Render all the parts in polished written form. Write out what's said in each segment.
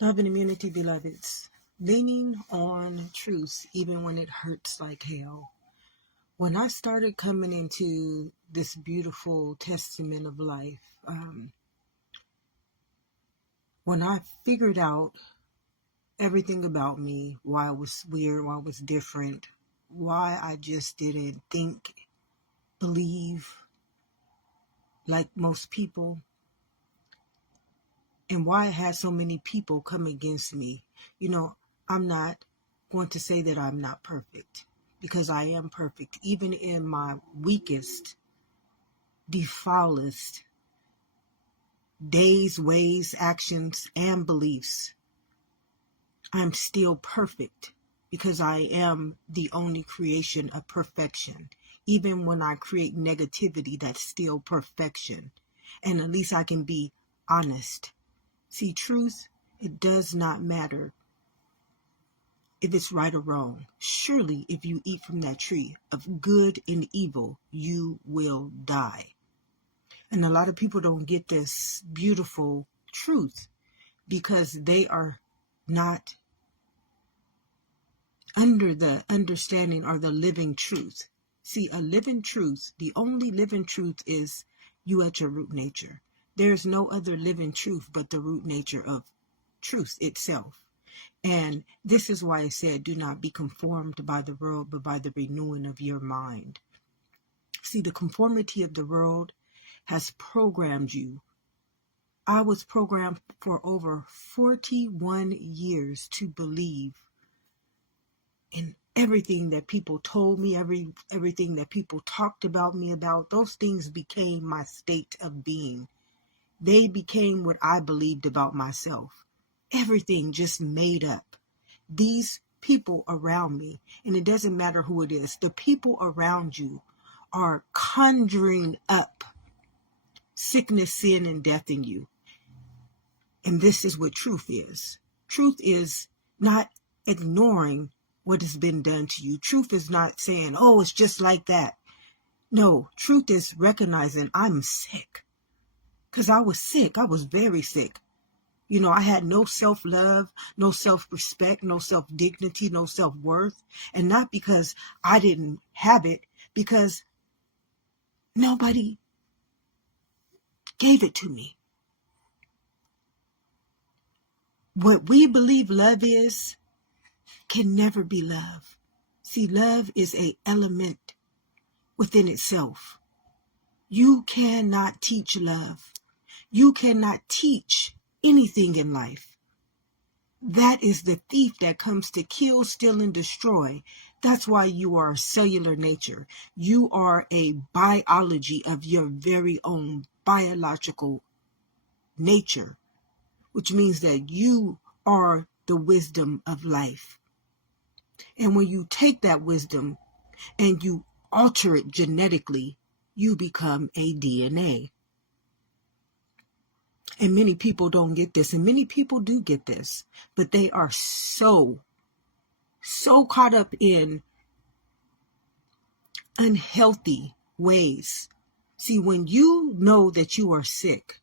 Love and immunity, beloveds. Leaning on truth even when it hurts like hell. When I started coming into this beautiful testament of life, when I figured out everything about me, why I was weird, why I was different, why I just didn't think, believe like most people, and why I had so many people come against me. I'm not going to say that I'm not perfect, because I am perfect. Even in my weakest, defoulest days, ways, actions, and beliefs, I'm still perfect, because I am the only creation of perfection. Even when I create negativity, that's still perfection. And at least I can be honest. See, truth, it does not matter if it's right or wrong. Surely, if you eat from that tree of good and evil, you will die. And a lot of people don't get this beautiful truth because they are not under the understanding or the living truth. See, a living truth, the only living truth is you at your root nature. There's no other living truth but the root nature of truth itself. And this is why I said, do not be conformed by the world, but by the renewing of your mind. See, the conformity of the world has programmed you. I was programmed for over 41 years to believe in everything that people told me, everything that people talked about me about. Those things became my state of being. They became what I believed about myself. Everything just made up. These people around me, and it doesn't matter who it is, the people around you are conjuring up sickness, sin, and death in you. And this is what truth is. Truth is not ignoring what has been done to you. Truth is not saying, oh, it's just like that. No, truth is recognizing I'm sick. Because I was sick. I was very sick. I had no self-love, no self-respect, no self-dignity, no self-worth. And not because I didn't have it, because nobody gave it to me. What we believe love is can never be love. See, love is an element within itself. You cannot teach love. You cannot teach anything in life. That is the thief that comes to kill, steal, and destroy. That's why you are a cellular nature. You are a biology of your very own biological nature, which means that you are the wisdom of life. And when you take that wisdom and you alter it genetically, you become a DNA. And many people don't get this, and many people do get this, but they are so caught up in unhealthy ways. See, when you know that you are sick,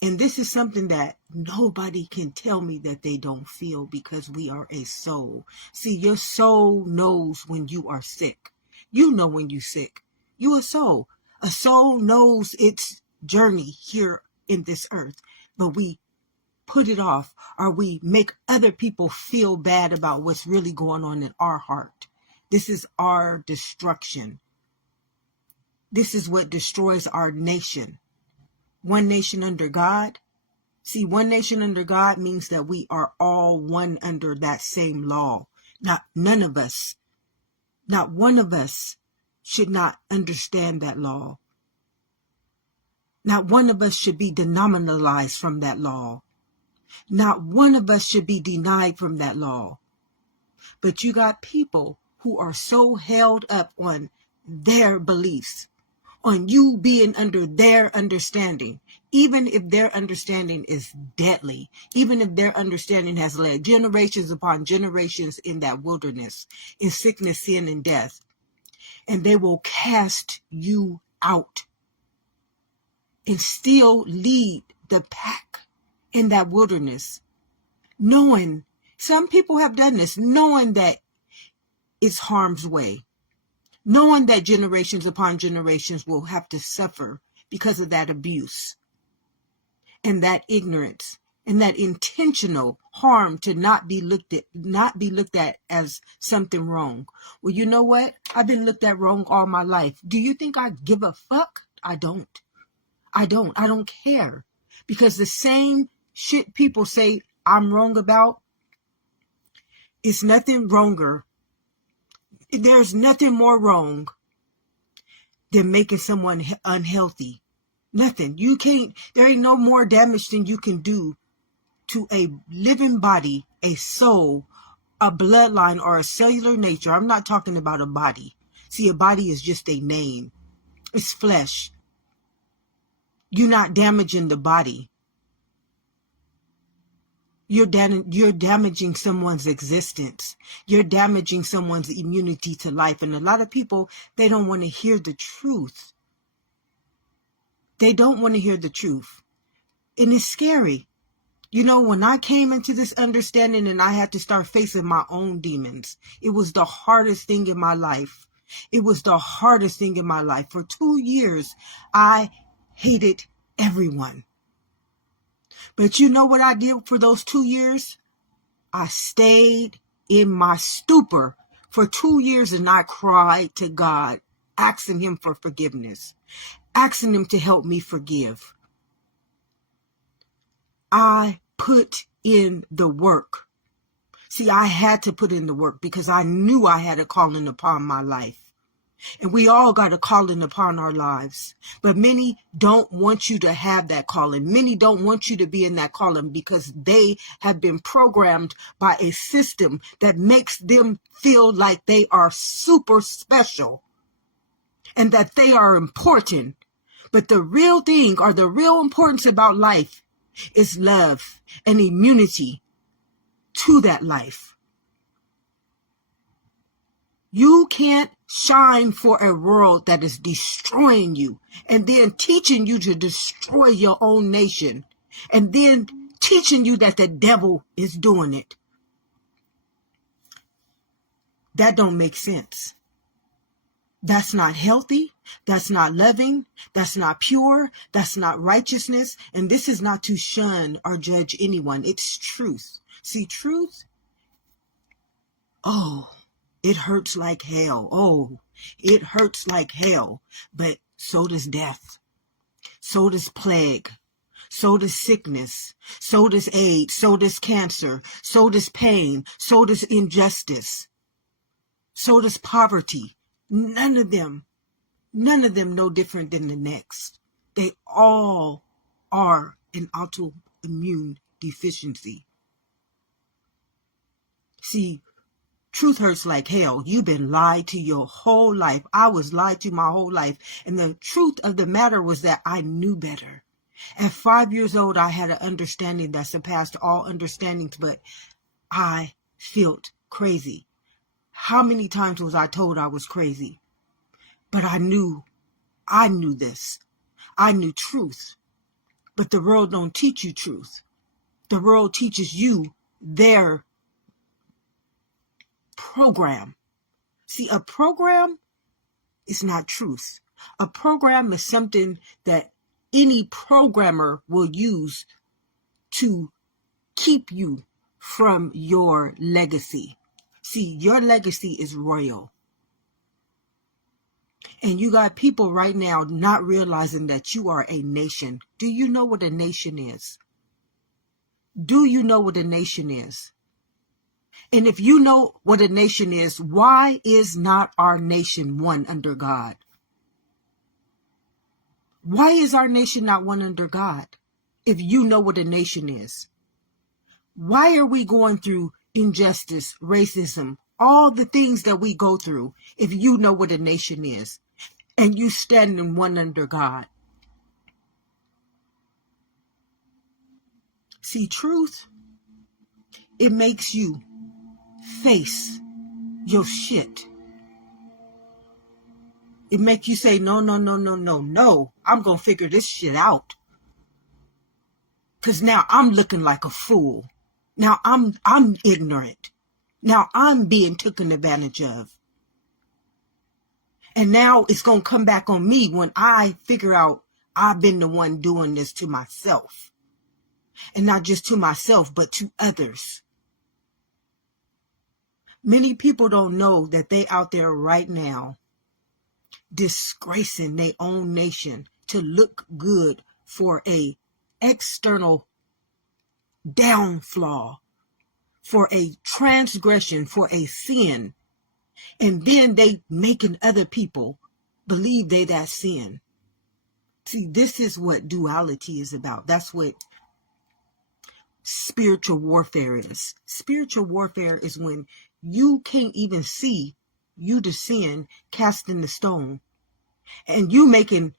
and this is something that nobody can tell me that they don't feel, because we are a soul. See, your soul knows when you are sick. You know when you're sick. You a soul. A soul knows its journey here in this earth, but we put it off, or we make other people feel bad about what's really going on in our heart. This is our destruction. This is what destroys our nation. One nation under God. See, one nation under God means that we are all one under that same law. None of us, not one of us should not understand that law. Not one of us should be denominalized from that law. Not one of us should be denied from that law. But you got people who are so held up on their beliefs, on you being under their understanding, even if their understanding is deadly, even if their understanding has led generations upon generations in that wilderness, in sickness, sin, and death, and they will cast you out and still lead the pack in that wilderness, knowing, some people have done this, knowing that it's harm's way, knowing that generations upon generations will have to suffer because of that abuse and that ignorance and that intentional harm to not be looked at as something wrong. Well, you know what? I've been looked at wrong all my life. Do you think I give a fuck? I don't. I don't care. Because the same shit people say I'm wrong about, it's nothing wronger. There's nothing more wrong than making someone unhealthy. Nothing. There ain't no more damage than you can do to a living body, a soul, a bloodline, or a cellular nature. I'm not talking about a body. See, a body is just a name. It's flesh. You're not damaging the body. You're damaging someone's existence. You're damaging someone's immunity to life. And a lot of people, they don't want to hear the truth. They don't want to hear the truth. And it's scary. You know, when I came into this understanding and I had to start facing my own demons, it was the hardest thing in my life. It was the hardest thing in my life. For 2 years, I hated everyone. But you know what I did for those 2 years? I stayed in my stupor for 2 years and I cried to God, asking him for forgiveness, asking him to help me forgive. I put in the work. See, I had to put in the work because I knew I had a calling upon my life. And we all got a calling upon our lives. But many don't want you to have that calling. Many don't want you to be in that calling because they have been programmed by a system that makes them feel like they are super special and that they are important. But the real thing, or the real importance about life, is love and immunity to that life. You can't shine for a world that is destroying you and then teaching you to destroy your own nation and then teaching you that the devil is doing it. That don't make sense. That's not healthy. That's not loving. That's not pure. That's not righteousness. And this is not to shun or judge anyone. It's truth. See, truth, oh, it hurts like hell. Oh, it hurts like hell. But so does death. So does plague. So does sickness. So does AIDS. So does cancer. So does pain. So does injustice. So does poverty. None of them no different than the next. They all are an autoimmune deficiency. See, truth hurts like hell. You've been lied to your whole life. I was lied to my whole life. And the truth of the matter was that I knew better. At 5 years old, I had an understanding that surpassed all understandings, but I felt crazy. How many times was I told I was crazy? But I knew this. I knew truth. But the world don't teach you truth. The world teaches you their program. See, a program is not truth. A program is something that any programmer will use to keep you from your legacy. See, your legacy is royal. And you got people right now not realizing that you are a nation. Do you know what a nation is? Do you know what a nation is? And if you know what a nation is, why is not our nation one under God? Why is our nation not one under God? If you know what a nation is, why are we going through injustice, racism, all the things that we go through if you know what a nation is and you stand in one under God? See, truth, it makes you face your shit. It makes you say, no, I'm going to figure this shit out. Because now I'm looking like a fool. Now I'm ignorant. Now I'm being taken advantage of. And now it's going to come back on me when I figure out I've been the one doing this to myself. And not just to myself, but to others. Many people don't know that they out there right now disgracing their own nation to look good for a external downfall, for a transgression, for a sin. And then they making other people believe they that sin. See, this is what duality is about. That's what spiritual warfare is. Spiritual warfare is when you can't even see you the sin casting the stone, and you making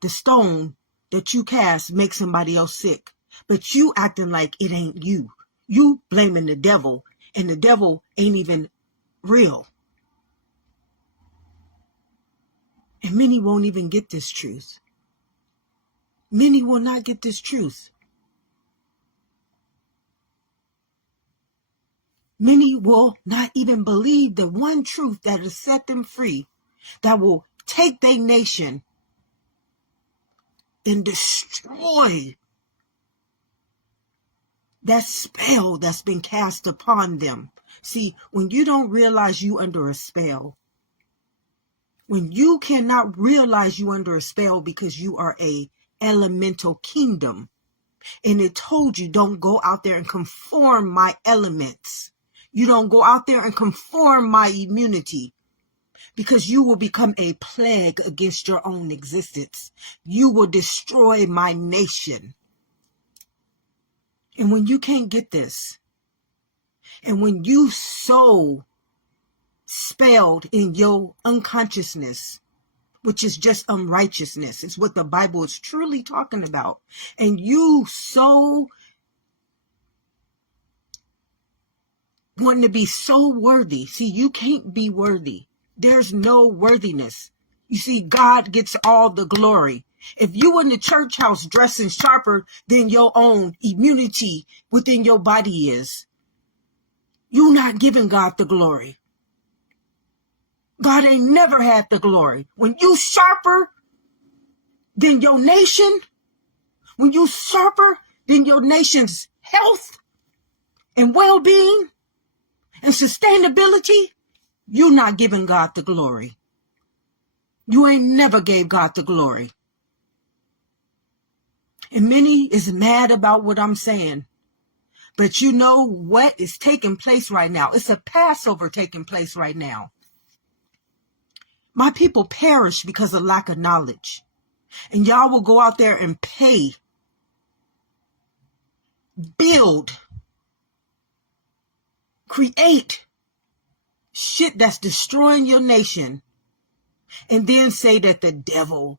the stone that you cast make somebody else sick, but you acting like it ain't you. You blaming the devil, and the devil ain't even real. And many won't even get this truth. Many will not get this truth. Many will not even believe the one truth that will set them free, that will take their nation and destroy that spell that's been cast upon them. See, when you don't realize you under a spell, when you cannot realize you under a spell because you are a elemental kingdom, and it told you don't go out there and conform my elements. You don't go out there and conform my immunity, because you will become a plague against your own existence. You will destroy my nation. And when you can't get this, and when you so spelled in your unconsciousness, which is just unrighteousness, it's what the Bible is truly talking about, and you so wanting to be so worthy. See, you can't be worthy. There's no worthiness. You see, God gets all the glory. If you in the church house dressing sharper than your own immunity within your body is, you're not giving God the glory. God ain't never had the glory. When you sharper than your nation, when you sharper than your nation's health and well-being and sustainability, you're not giving God the glory. You ain't never gave God the glory. And many is mad about what I'm saying. But you know what is taking place right now? It's a Passover taking place right now. My people perish because of lack of knowledge. And y'all will go out there and pay, build, create shit that's destroying your nation, and then say that the devil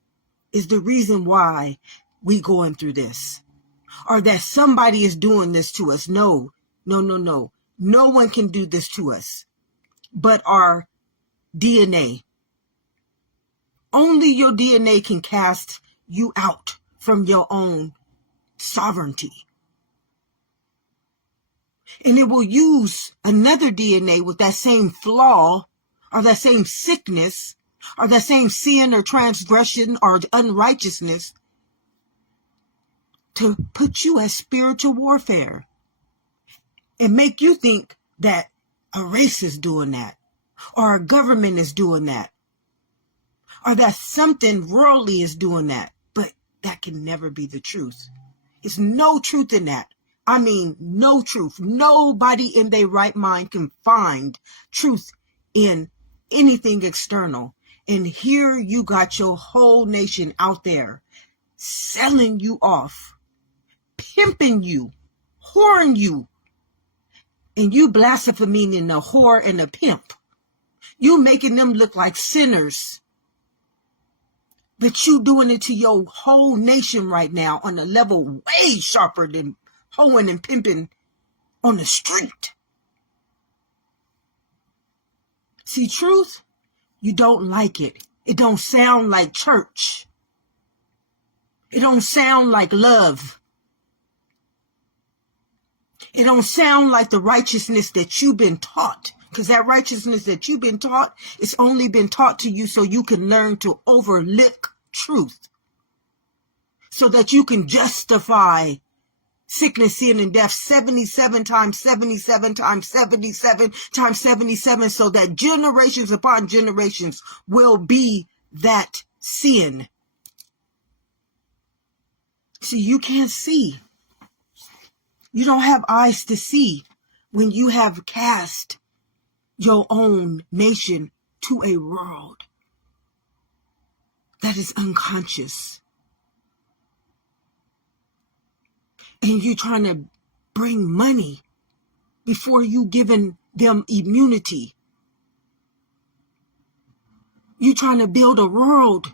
is the reason why we going through this, or that somebody is doing this to us. No. No one can do this to us but our DNA. Only your DNA can cast you out from your own sovereignty. And it will use another DNA with that same flaw, or that same sickness, or that same sin or transgression or unrighteousness to put you at spiritual warfare and make you think that a race is doing that, or a government is doing that, or that something worldly is doing that. But that can never be the truth. It's no truth in that. I mean, no truth. Nobody in their right mind can find truth in anything external. And here you got your whole nation out there selling you off, pimping you, whoring you, and you blaspheming a whore and a pimp. You making them look like sinners. But you doing it to your whole nation right now on a level way sharper than hoeing and pimping on the street. See, truth, you don't like it. It don't sound like church. It don't sound like love. It don't sound like the righteousness that you've been taught, because that righteousness that you've been taught, it's only been taught to you so you can learn to overlook truth, so that you can justify sickness, sin, and death 77 times 77 times 77 times 77, so that generations upon generations will be that sin. See, you can't see. You don't have eyes to see when you have cast your own nation to a world that is unconscious. And you're trying to bring money before you giving them immunity. You're trying to build a world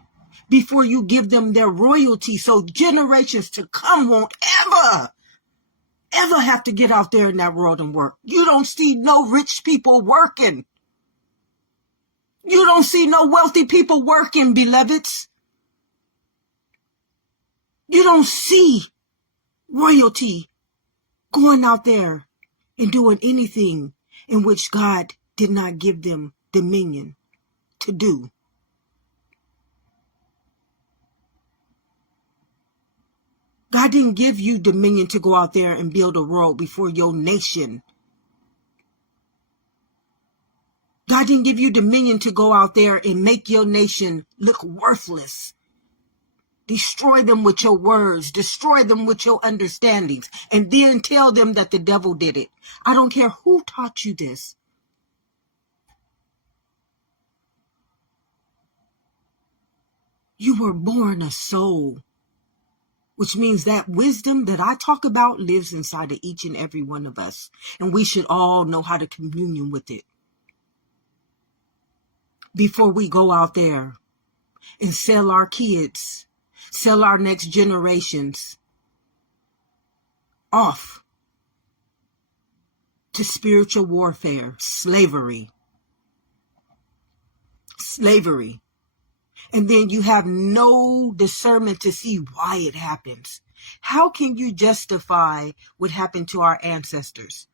before you give them their royalty, so generations to come won't ever have to get out there in that world and work. You don't see no rich people working. You don't see no wealthy people working, beloveds. You don't see royalty going out there and doing anything in which God did not give them dominion to do. God didn't give you dominion to go out there and build a world before your nation. God didn't give you dominion to go out there and make your nation look worthless. Destroy them with your words. Destroy them with your understandings. And then tell them that the devil did it. I don't care who taught you this. You were born a soul, which means that wisdom that I talk about lives inside of each and every one of us. And we should all know how to commune with it before we go out there and sell our kids, sell our next generations off to spiritual warfare, slavery. And then you have no discernment to see why it happens. How can you justify what happened to our ancestors?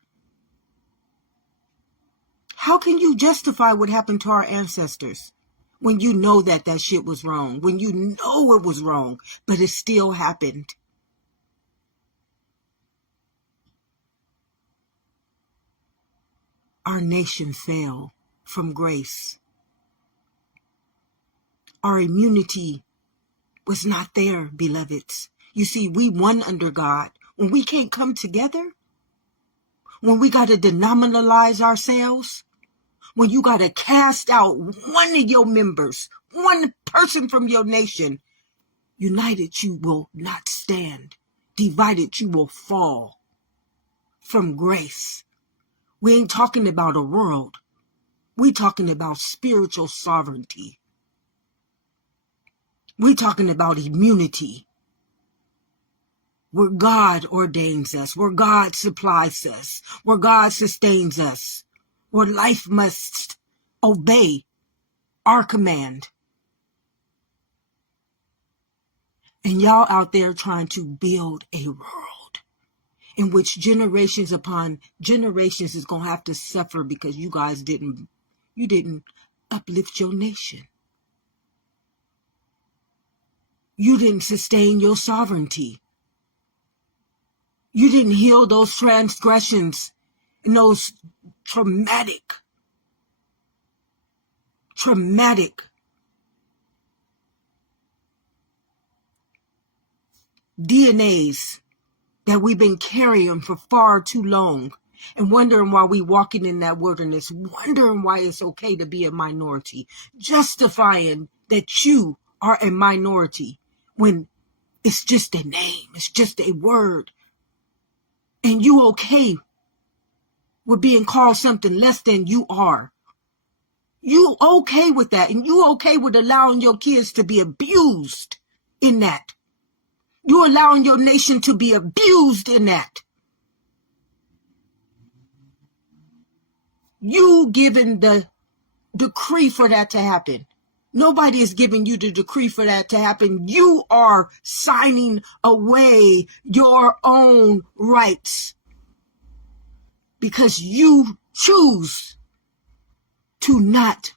How can you justify what happened to our ancestors when you know that that shit was wrong, when you know it was wrong, but it still happened? Our nation fell from grace. Our immunity was not there, beloveds. You see, we won under God. When we can't come together, when we got to denominalize ourselves, when you got to cast out one of your members, one person from your nation, united you will not stand. Divided you will fall from grace. We ain't talking about a world. We talking about spiritual sovereignty. We talking about immunity. Where God ordains us, where God supplies us, where God sustains us, where life must obey our command. And y'all out there trying to build a world in which generations upon generations is going to have to suffer because you guys didn't uplift your nation. You didn't sustain your sovereignty. You didn't heal those transgressions and those traumatic DNAs that we've been carrying for far too long, and wondering why we walking in that wilderness, wondering why it's okay to be a minority, justifying that you are a minority when it's just a name, it's just a word. And you okay with being called something less than you are. You okay with that, and you okay with allowing your kids to be abused in that. You allowing your nation to be abused in that. You giving the decree for that to happen. Nobody is giving you the decree for that to happen. You are signing away your own rights. because you choose to not